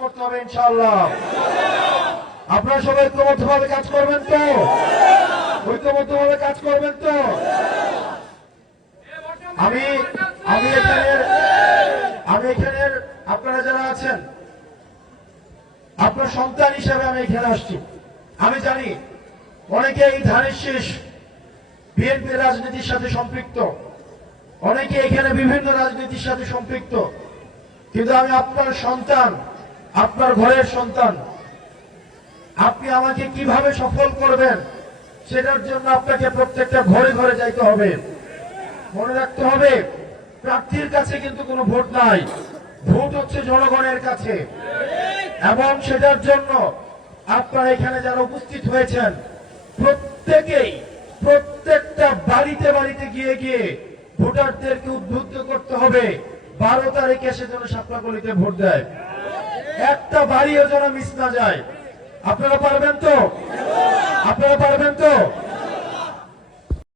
করতে হবে ইনশাআল্লাহ। আপনারা সবাই ঐক্যবদ্ধভাবে কাজ করবেন তো? ঐক্যবদ্ধভাবে কাজ করবেন তো? আমি এখানের আপনারা যারা আছেন, আপনার সন্তান হিসেবে আমি এখানে আসছি। আমি জানি অনেকে এই ধানের শীষ বিএনপি রাজনীতির সাথে সম্পৃক্ত, অনেকে এখানে বিভিন্ন রাজনীতির সাথে সম্পৃক্ত, কিন্তু আমি আপনার সন্তান, আপনার ঘরের সন্তান। আপনি আমাকে কিভাবে সফল করবেন সেটার জন্য আপনাকে প্রত্যেকটা ঘরে ঘরে যাইতে হবে। মনে রাখতে হবে, প্রার্থীর কাছে কিন্তু কোনো ভোট নাই, ভোট হচ্ছে জনগণের কাছে। এবং সেটার জন্য আপনারা এখানে যারা উপস্থিত হয়েছেন প্রত্যেকেই প্রত্যেকটা বাড়িতে বাড়িতে গিয়ে গিয়ে ভোটারদেরকে উদ্বুদ্ধ করতে হবে 12 তারিখে সে যেন শাপলাকলিতে ভোট দেয়। একটা বাড়িও যেন মিস না যায়। আপনারা পারবেন তো? আপনারা পারবেন তো?